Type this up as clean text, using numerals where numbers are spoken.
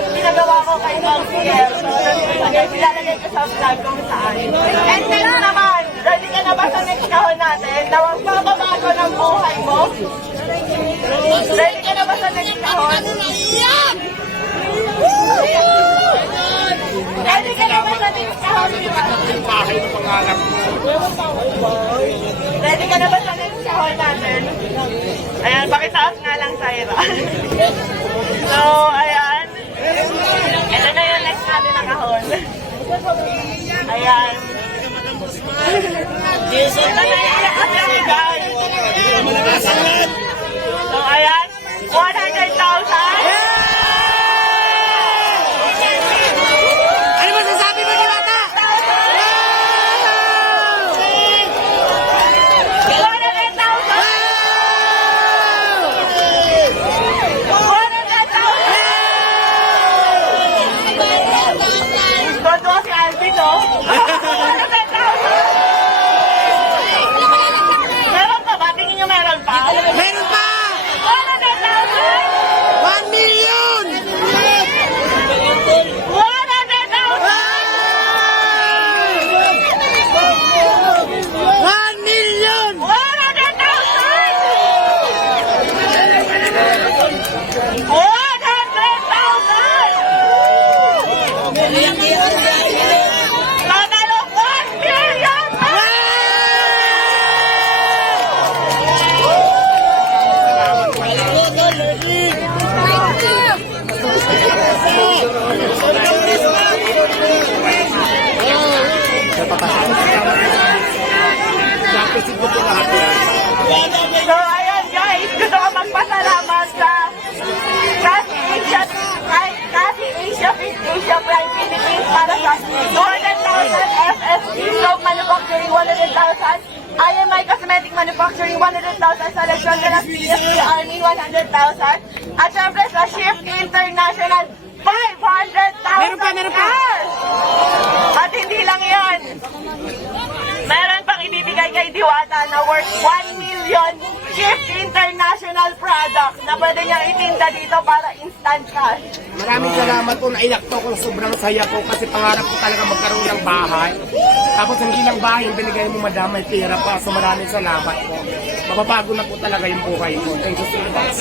Tapos pinagawa ko kay Ma'am Pierre. So, ilalagay ko sa vlog kung saan. And next naman, ready ka na ba sa next kahon natin? Na magbabago ng buhay mo? Ready ka na ba sa next kahon? Ready ka na ba sa next kahon? Bahay ng pangarap mo. Ready ka na ba sa next kahon natin? Ayan, pakitaas nga lang, Syra. So, ayan. Ito na yung next natin na kahon. Ayan. Ito na yung kasi guys. So, ayan. 100,000. Ano masasabi mo, Diwata? 100,000. Todo si Alvin, no? 100,000. Meron pa ba? Tingin nyo meron pa? Meron pa! 100,000. 1 million! 1 million! 1 So, ayan guys, gusto ko magpasalamat sa Kasi Asia Prime Philippines para sa 200,000 FSC Soap Manufacturing 100,000, IMI Cosmetic Manufacturing 100,000, sa Legion de las PSP Army 100,000, at syempre sa Shift International 500,000. Meron pa! cash! At hindi lang yan. Meron pang ibibigay kay Diwata na worth 1 million Shift International product na pwede niyang itinda dito para instant cash. Maraming salamat po, naiyak to kung sobrang saya ko kasi pangarap ko talaga magkaroon ng bahay. Tapos hindi lang bahay, yung binigay mo madam, may pera pa. So maraming salamat po. Mababago na po talaga yung buhay ko. Thank you so much.